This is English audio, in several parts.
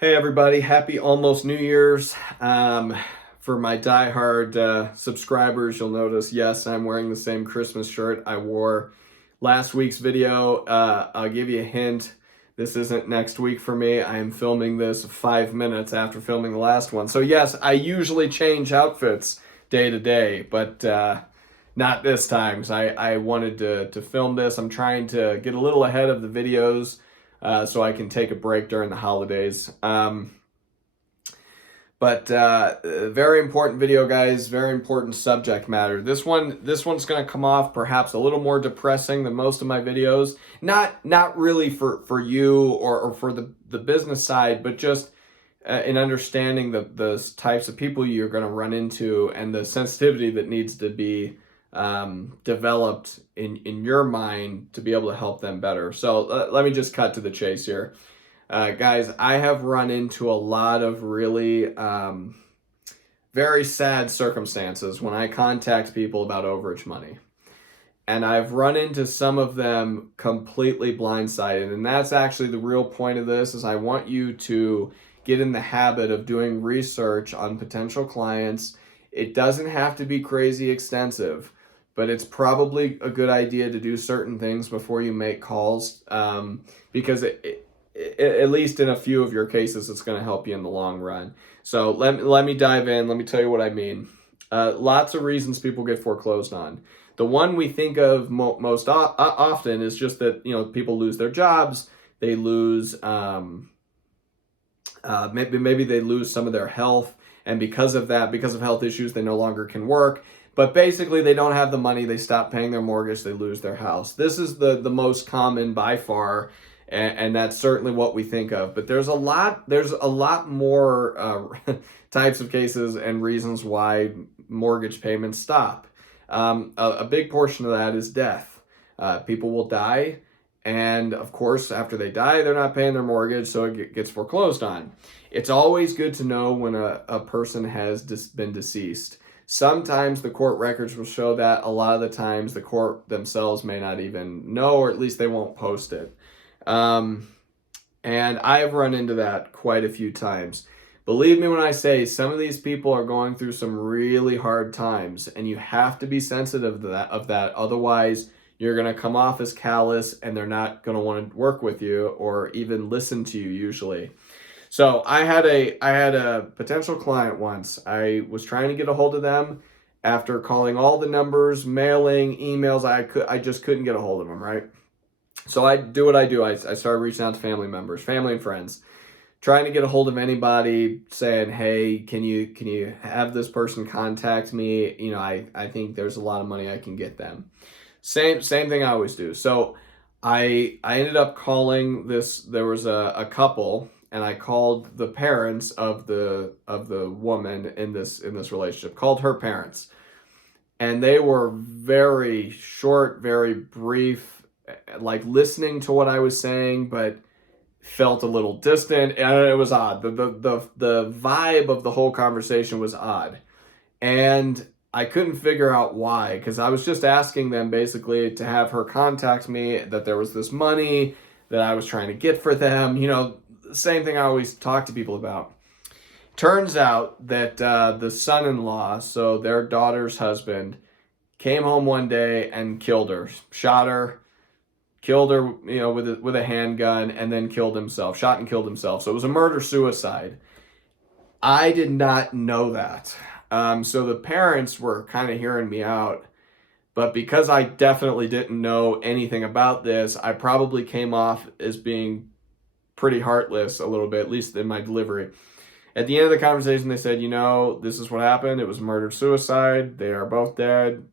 Hey everybody, happy almost New Year's. For my diehard subscribers, you'll notice, yes, I'm wearing the same Christmas shirt I wore last week's video. I'll give you a hint. This isn't next week for me. I am filming this 5 minutes after filming the last one. So yes, I usually change outfits day to day, but not this time. So I wanted to film this. I'm trying to get a little ahead of the videos so I can take a break during the holidays. But very important video, guys. Very important subject matter. This one's going to come off perhaps a little more depressing than most of my videos. Not really for you or for the business side, but just in understanding the types of people you're going to run into and the sensitivity that needs to be developed in your mind to be able to help them better. So let me just cut to the chase here. Guys, I have run into a lot of really very sad circumstances when I contact people about overage money. And I've run into some of them completely blindsided. And that's actually the real point of this, is I want you to get in the habit of doing research on potential clients. It doesn't have to be crazy extensive, but it's probably a good idea to do certain things before you make calls, because at least in a few of your cases, it's going to help you in the long run. So let me dive in. Let me tell you what I mean. Lots of reasons people get foreclosed on. The one we think of most often is just that, people lose their jobs. They lose, maybe they lose some of their health. And because of that, because of health issues, they no longer can work. But basically, they don't have the money. They stop paying their mortgage. They lose their house. This is the most common by far. And that's certainly what we think of. But there's a lot more types of cases and reasons why mortgage payments stop. A big portion of that is death. People will die, and of course, after they die, they're not paying their mortgage, so it gets foreclosed on. It's always good to know when a person has been deceased. Sometimes the court records will show that. A lot of the times, the court themselves may not even know, or at least they won't post it. And I have run into that quite a few times. Believe me when I say some of these people are going through some really hard times, and you have to be sensitive to that. Otherwise, you're going to come off as callous, and they're not going to want to work with you or even listen to you usually. So I had a potential client once. I was trying to get a hold of them after calling all the numbers, mailing, emails. I just couldn't get a hold of them, right? So I do what I do. I started reaching out to family members, family and friends, trying to get a hold of anybody, saying, hey, can you have this person contact me? I think there's a lot of money I can get them. Same thing I always do. So I ended up calling this. There was a couple, and I called the parents of the woman in this relationship. Called her parents, and they were very short, very brief, like listening to what I was saying, but felt a little distant, and it was odd. The vibe of the whole conversation was odd, and I couldn't figure out why, because I was just asking them basically to have her contact me, that there was this money that I was trying to get for them, the same thing I always talk to people about. Turns out that the son-in-law, so their daughter's husband, came home one day and killed her, shot her, killed her, with a handgun, and then killed himself, shot and killed himself. So it was a murder-suicide. I did not know that. So the parents were kind of hearing me out. But because I definitely didn't know anything about this, I probably came off as being pretty heartless a little bit, at least in my delivery. At the end of the conversation, they said, this is what happened. It was murder-suicide. They are both dead.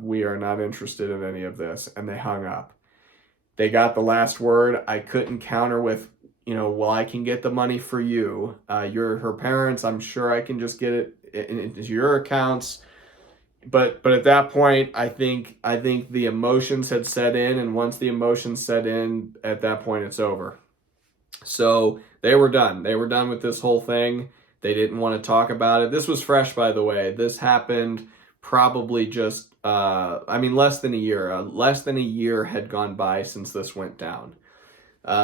We are not interested in any of this. And they hung up. They got the last word. I couldn't counter with, well, I can get the money for you. You're her parents. I'm sure I can just get it into your accounts. But at that point, I think the emotions had set in, and once the emotions set in, at that point, it's over. So they were done. They were done with this whole thing. They didn't want to talk about it. This was fresh, by the way. This happened probably just, less than a year. Less than a year had gone by since this went down.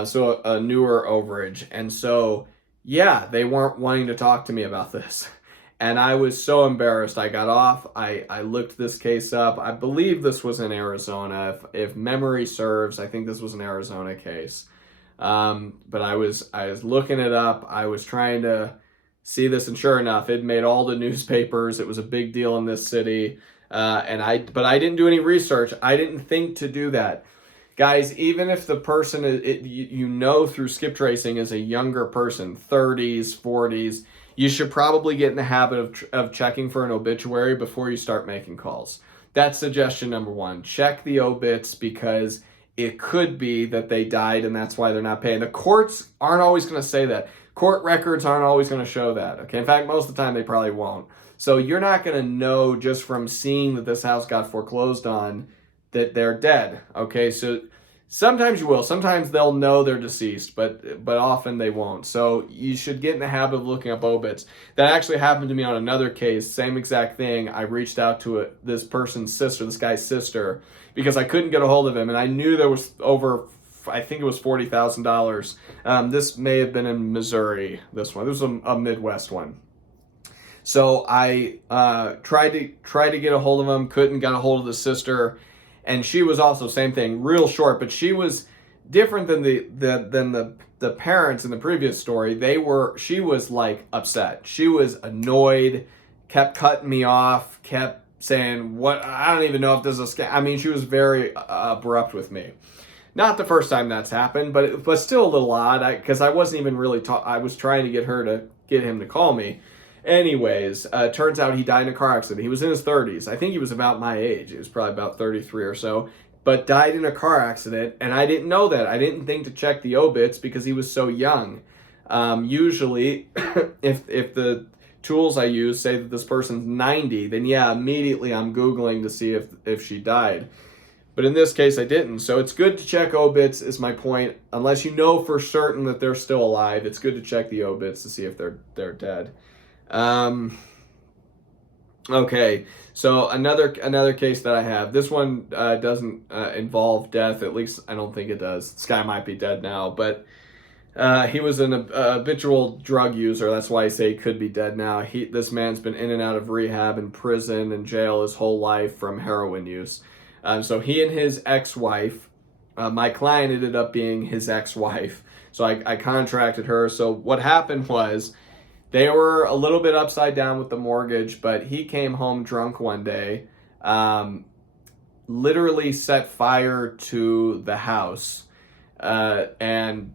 So a newer overage. And so yeah, they weren't wanting to talk to me about this. And I was so embarrassed. I got off. I looked this case up. I believe this was in Arizona. If memory serves, I think this was an Arizona case. But I was looking it up. I was trying to see this, and sure enough, it made all the newspapers. It was a big deal in this city. But I didn't do any research. I didn't think to do that. Guys, even if the person through skip tracing is a younger person, 30s, 40s, you should probably get in the habit of checking for an obituary before you start making calls. That's suggestion number one. Check the obits, because it could be that they died and that's why they're not paying. The courts aren't always going to say that. Court records aren't always going to show that. Okay, in fact, most of the time they probably won't. So you're not going to know just from seeing that this house got foreclosed on that they're dead. Okay, so sometimes you will. Sometimes they'll know they're deceased, but often they won't. So you should get in the habit of looking up obits. That actually happened to me on another case. Same exact thing. I reached out to this person's sister, this guy's sister, because I couldn't get a hold of him, and I knew there was over, I think it was $40,000. This may have been in Missouri. This was a Midwest one. So I tried to get a hold of him, couldn't get a hold of the sister, and she was also same thing, real short, but she was different than the parents in the previous story. She was like upset. She was annoyed, kept cutting me off, kept saying, "What? I don't even know if this is a scam." I mean, she was very abrupt with me. Not the first time that's happened, but it was still a little odd, because I wasn't even really I was trying to get him to call me. Anyways, turns out he died in a car accident. He was in his 30s. I think he was about my age. He was probably about 33 or so, but died in a car accident, and I didn't know that. I didn't think to check the obits because he was so young. Usually, if the tools I use say that this person's 90, then yeah, immediately I'm Googling to see if she died. But in this case, I didn't. So it's good to check obits, is my point. Unless you know for certain that they're still alive, it's good to check the obits to see if they're dead. Okay, so another case that I have. This one doesn't involve death. At least I don't think it does. This guy might be dead now, but he was an habitual drug user. That's why I say he could be dead now. This man's been in and out of rehab and prison and jail his whole life from heroin use. So he and his ex-wife, my client ended up being his ex-wife. So I contracted her. So what happened was, they were a little bit upside down with the mortgage, but he came home drunk one day, literally set fire to the house, and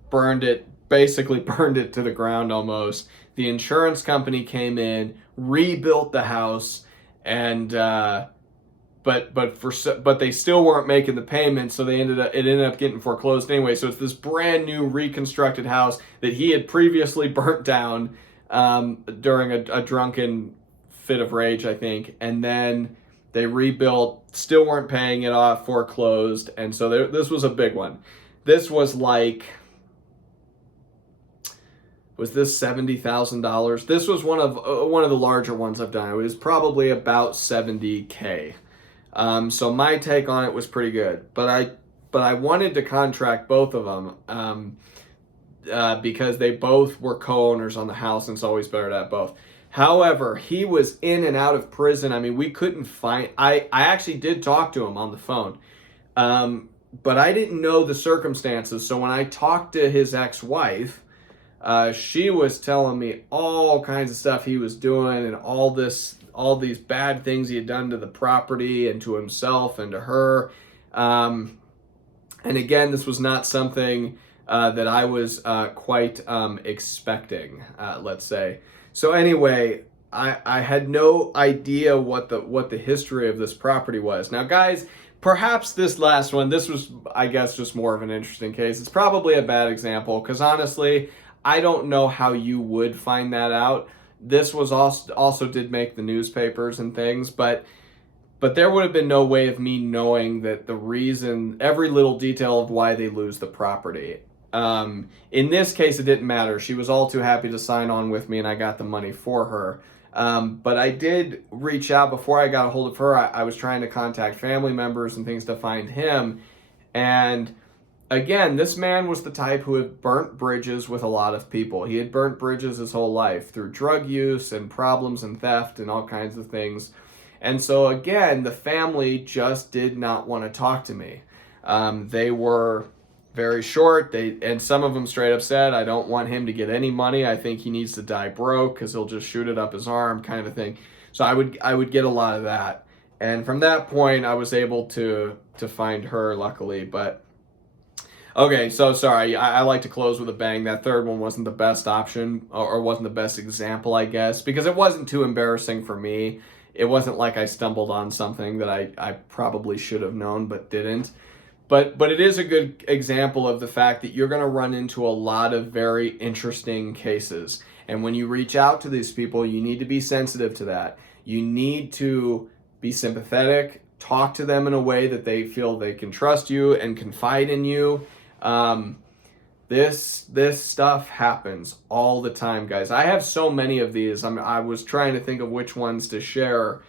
basically burned it to the ground almost. The insurance company came in, rebuilt the house, and but they still weren't making the payments, so it ended up getting foreclosed anyway. So it's this brand new reconstructed house that he had previously burnt down during a drunken fit of rage, I think, and then they rebuilt, still weren't paying it off, foreclosed, and so this was a big one. This was was this $70,000? This was one of the larger ones I've done. It was probably about $70K. So my take on it was pretty good, but I wanted to contract both of them. Because they both were co-owners on the house, and it's always better to have both. However, he was in and out of prison. I mean, we couldn't find... I actually did talk to him on the phone, but I didn't know the circumstances. So when I talked to his ex-wife, she was telling me all kinds of stuff he was doing, and all these bad things he had done to the property and to himself and to her. And again, this was not something that I was quite expecting, let's say. So anyway, I had no idea what the history of this property was. Now, guys, perhaps this last one, this was, I guess, just more of an interesting case. It's probably a bad example, because honestly, I don't know how you would find that out. This was also did make the newspapers and things, but there would have been no way of me knowing that the reason, every little detail of why they lose the property. In this case, it didn't matter. She was all too happy to sign on with me, and I got the money for her. But I did reach out before I got a hold of her. I was trying to contact family members and things to find him. And again, this man was the type who had burnt bridges with a lot of people. He had burnt bridges his whole life through drug use and problems and theft and all kinds of things. And so, again, the family just did not want to talk to me. They were very short. And some of them straight up said, I don't want him to get any money. I think he needs to die broke because he'll just shoot it up his arm, kind of a thing. So I would get a lot of that. And from that point, I was able to find her, luckily. But okay, so sorry. I like to close with a bang. That third one wasn't the best option, or wasn't the best example, I guess, because it wasn't too embarrassing for me. It wasn't like I stumbled on something that I probably should have known but didn't. But it is a good example of the fact that you're going to run into a lot of very interesting cases. And when you reach out to these people, you need to be sensitive to that. You need to be sympathetic, talk to them in a way that they feel they can trust you and confide in you. This stuff happens all the time, guys. I have so many of these. I was trying to think of which ones to share,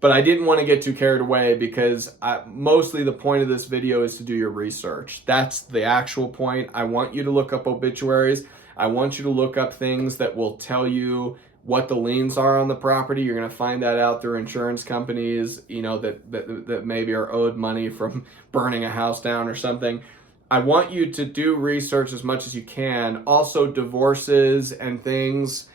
but I didn't want to get too carried away because mostly the point of this video is to do your research. That's the actual point. I want you to look up obituaries. I want you to look up things that will tell you what the liens are on the property. You're going to find that out through insurance companies, that maybe are owed money from burning a house down or something. I want you to do research as much as you can. Also, divorces and things,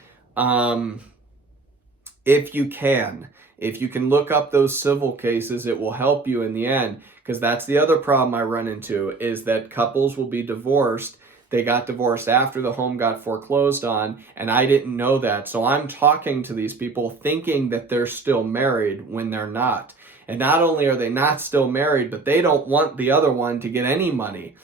if you can. If you can look up those civil cases, it will help you in the end, because that's the other problem I run into, is that couples will be divorced. They got divorced after the home got foreclosed on, and I didn't know that. So I'm talking to these people thinking that they're still married when they're not. And not only are they not still married, but they don't want the other one to get any money.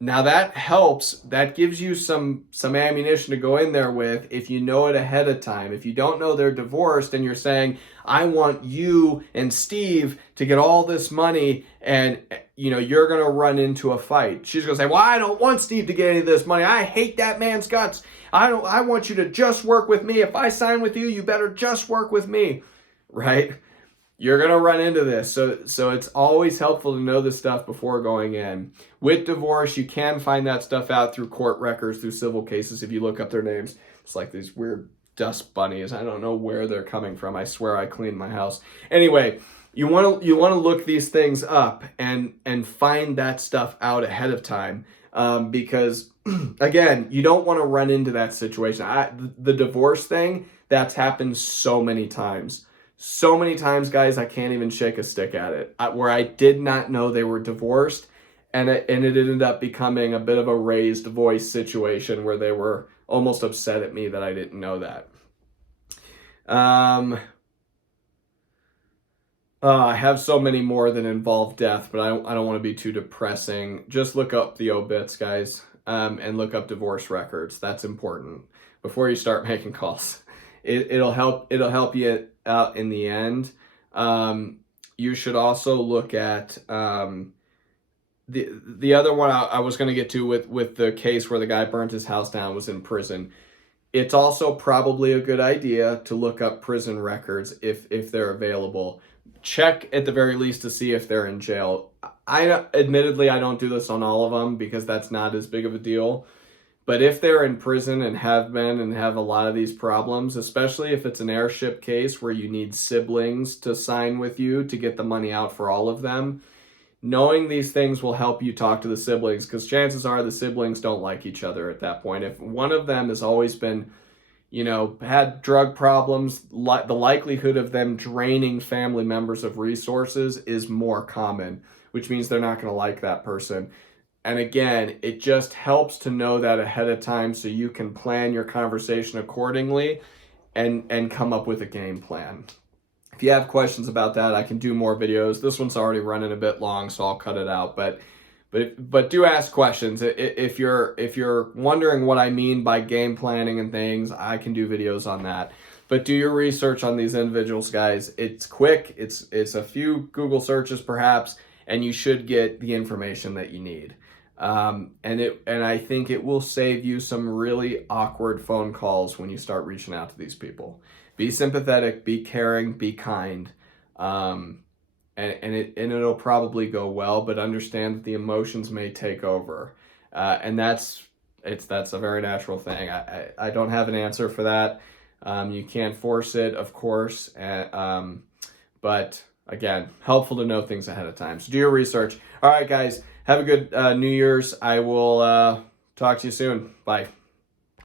Now that helps. That gives you some ammunition to go in there with if you know it ahead of time. If you don't know they're divorced and you're saying, I want you and Steve to get all this money, and you're going to run into a fight. She's going to say, well, I don't want Steve to get any of this money. I hate that man's guts. I want you to just work with me. If I sign with you, you better just work with me. Right? You're going to run into this. So it's always helpful to know this stuff before going in. With divorce, you can find that stuff out through court records, through civil cases, if you look up their names. It's like these weird dust bunnies. I don't know where they're coming from. I swear I cleaned my house. Anyway, you want to look these things up and find that stuff out ahead of time, because, again, you don't want to run into that situation. The divorce thing, that's happened so many times. So many times, guys, I can't even shake a stick at it, where I did not know they were divorced, and it ended up becoming a bit of a raised voice situation where they were almost upset at me that I didn't know that. I have so many more that involve death, but I don't want to be too depressing. Just look up the obits, guys, and look up divorce records. That's important before you start making calls. It'll help you out in the end. You should also look at the other one I was going to get to with the case where the guy burnt his house down, was in prison. It's also probably a good idea to look up prison records if they're available. Check at the very least to see if they're in jail. Admittedly, I don't do this on all of them because that's not as big of a deal. But if they're in prison and have been and have a lot of these problems, especially if it's an heirship case where you need siblings to sign with you to get the money out for all of them, knowing these things will help you talk to the siblings, because chances are the siblings don't like each other at that point. If one of them has always been, had drug problems, the likelihood of them draining family members of resources is more common, which means they're not going to like that person. And again, it just helps to know that ahead of time so you can plan your conversation accordingly and come up with a game plan. If you have questions about that, I can do more videos. This one's already running a bit long, so I'll cut it out. But do ask questions. If you're wondering what I mean by game planning and things, I can do videos on that. But do your research on these individuals, guys. It's quick. It's a few Google searches perhaps, and you should get the information that you need. And I think it will save you some really awkward phone calls when you start reaching out to these people. Be sympathetic, be caring, be kind, and and it'll probably go well, but understand that the emotions may take over. And that's a very natural thing. I don't have an answer for that. You can't force it, of course, but again, helpful to know things ahead of time. So do your research. All right, guys, have a good New Year's. I will talk to you soon. Bye.